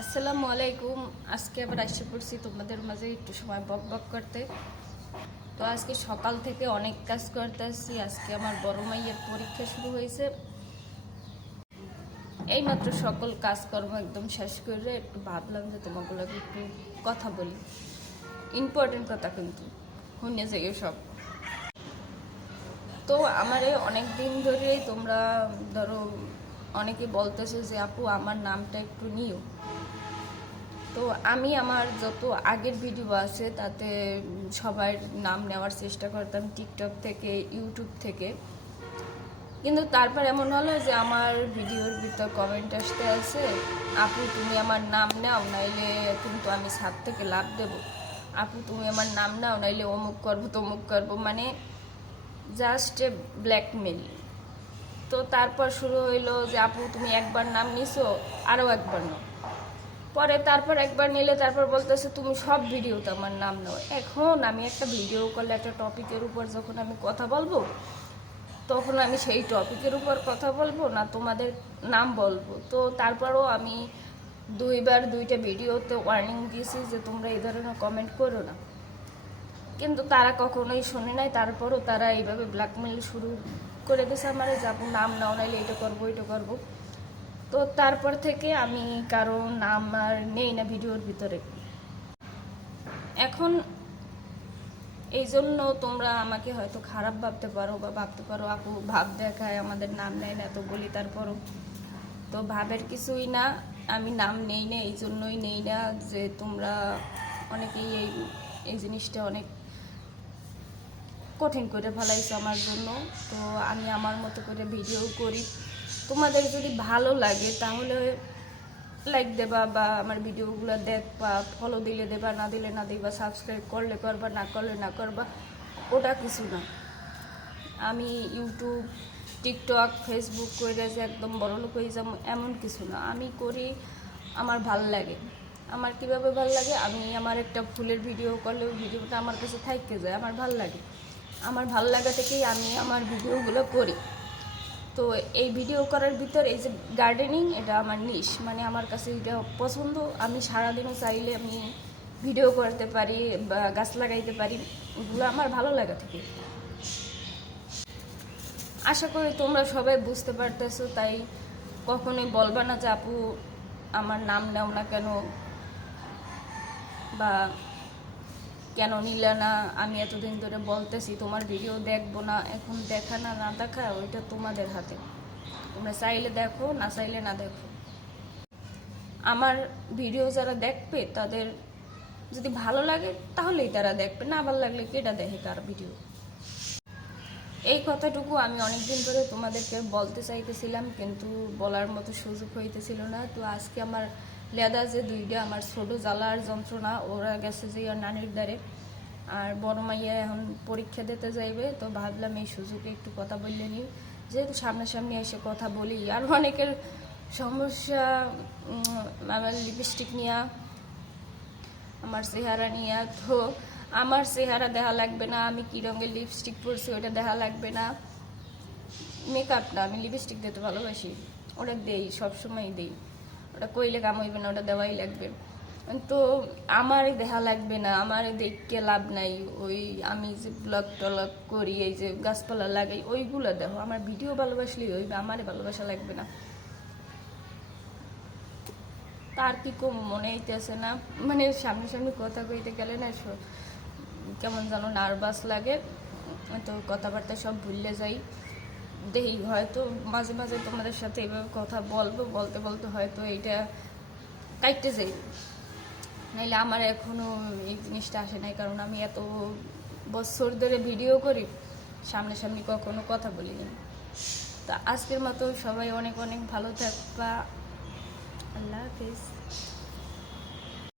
আসসালামু আলাইকুম। আজকে আবার এসে পড়ছি তোমাদের মাঝে একটু সময় বক বক করতে। তো আজকে সকাল থেকে অনেক কাজ করতে আসছি। আজকে আমার বড় মাইয়ের পরীক্ষা শুরু হয়েছে। এইমাত্র সকল কাজকর্ম একদম শেষ করে একটু ভাবলাম যে তোমাগুলোকে একটু কথা বলি। ইম্পর্টেন্ট কথা কিন্তু, শুনে জেগে সব। তো আমারে অনেক দিন ধরে তোমরা ধরো অনেকে বলতেছে যে, আপু, আমার নামটা একটু নিও। তো আমি আমার যত আগের ভিডিও আছে, তাতে সবার নাম নেওয়ার চেষ্টা করতাম টিকটক থেকে ইউটিউব থেকে। কিন্তু তারপর এমন হলো যে আমার ভিডিওর ভিতর কমেন্ট আসতে আছে, আপু, তুমি আমার নাম নাও, নাইলে কিন্তু আমি ছাদ থেকে লাভ দেব। আপু, তুমি আমার নাম নাও, নাইলে অমুক করব, তমুক করব। মানে জাস্ট এ ব্ল্যাকমেল তো তারপর শুরু হইল যে, আপু, তুমি একবার নাম নিছো আরও একবার নাও। পরে তারপর একবার নিলে তারপর বলতেছে, তুমি সব ভিডিওতে আমার নাম নাও এখন আমি একটা ভিডিও করলে একটা টপিকের উপর যখন আমি কথা বলব, তখন আমি সেই টপিকের উপর কথা বলব, না তোমাদের নাম বলব। তো তারপরও আমি দুইবার দুইটা ভিডিওতে ওয়ার্নিং দিয়েছি যে তোমরা এই ধরনের কমেন্ট করো না। কিন্তু তারা কখনোই শোনে নাই, তারপরও তারা এইভাবে ব্ল্যাকমেল শুরু করে দিয়েছে আমার যাব নাম নাও, নাইলে এটা করব এটা করব। তো তারপর থেকে আমি কারও নাম আর নেই না ভিডিওর ভিতরে। এখন এই জন্য তোমরা আমাকে হয়তো খারাপ ভাবতে পারো বা ভাবতে পারো, আপু, ভাব দেখায়, আমাদের নাম নেয় না তো বলি তারপরও। তো ভাবের কিছুই না, আমি নাম নেই না, এই জন্যই নেই না যে তোমরা অনেকেই এই এই জিনিসটা অনেক কঠিন করে ফেলাইছো আমার জন্য। তো আমি আমার মতো করে ভিডিও করি। তোমাদের যদি ভালো লাগে, তাহলে লাইক দেবা বা আমার ভিডিওগুলো দেখবা ফলো দিলে দেবা, না দিলে না দিবা সাবস্ক্রাইব করলে করবা, না করলে না করবা, ওটা কিছু না। আমি ইউটিউব টিকটক ফেসবুক করে যে একদম বড় লোক হয়ে যাব, এমন কিছু না। আমি করি আমার ভালো লাগে। আমার কীভাবে ভালো লাগে? আমি আমার একটা ফুলের ভিডিও করলে ভিডিওটা আমার কাছে থাকতে যায়, আমার ভালো লাগে। আমার ভালো লাগা থেকেই আমি আমার ভিডিওগুলো করি। তো এই ভিডিও করার ভিতর এই যে গার্ডেনিং এটা আমার নিশ মানে আমার কাছে এটা পছন্দ। আমি সারাদিনও চাইলে আমি ভিডিও করতে পারি বা গাছ লাগাইতে পারি। এগুলো আমার ভালো লাগা থেকে আশা করি তোমরা সবাই বুঝতে পারতেছো, তাই কখনোই বলবা না যে আপু, আমার নাম নেও না কেন? বা কেন নিলে না? আমি এতদিন ধরে বলতেছি, তোমার ভিডিও দেখব না, এখন দেখা না না দেখা, ওইটা তোমাদের হাতে। তোমরা চাইলে দেখো, না চাইলে না দেখো। আমার ভিডিও যারা দেখবে, তাদের যদি ভালো লাগে, তাহলেই তারা দেখবে, না ভালো লাগলে কেটা দেখে কার ভিডিও এই কথাটুকু আমি অনেকদিন ধরে তোমাদেরকে বলতে চাইতেছিলাম, কিন্তু বলার মতো সুযোগ হইতেছিল না। তো আজকে আমার লেদা যে দুইটা, আমার ছোট জ্বালার যন্ত্রণা, ওরা গেছে যে ওর নানির দ্বারে। আর বড় মাইয়া এখন পরীক্ষা দিতে যাইবে, তো ভাবলাম এই সুযোগে একটু কথা বললে নি। যেহেতু সামনাসামনি এসে কথা বলি, আর অনেকের সমস্যা আমার লিপস্টিক নিয়ে, আমার চেহারা নিয়ে, তো আমার চেহারা দেখা লাগবে না, আমি কী রঙের লিপস্টিক পরছি ওটা দেখা লাগবে না। মেকআপ না, আমি লিপস্টিক দিতে ভালোবাসি, ওটা দেই, সবসময় দেই। ওটা কইলে কাম হইবে না, ওটা দেওয়াই লাগবে। তো আমারই দেখা লাগবে না আমার দেখকে লাভ নাই। ওই আমি যে ব্লগ টলগ করি, এই যে গাছপালা লাগাই, ওইগুলো দেখো। আমার ভিডিও ভালোবাসলেই হইবে, আমারই ভালোবাসা লাগবে না। তার কি কম মনে হইতেছে না? মানে সামনে সামনে কথা কইতে গেলে না কেমন যেন নার্ভাস লাগে। তো কথাবার্তা সব ভুললে যাই। দেখি, হয়তো মাঝে মাঝে তোমাদের সাথে এভাবে কথা বলব, বলতে বলতে হয়তো এইটা কাইটতে যাই। নাইলে আমার এখনও এই জিনিসটা আসে নাই, কারণ আমি এত বছর ধরে ভিডিও করি, সামনাসামনি কখনো কথা বলিনি। তা আজকের মতো সবাই অনেক অনেক ভালো থাকবা। আল্লাহ হাফিজ।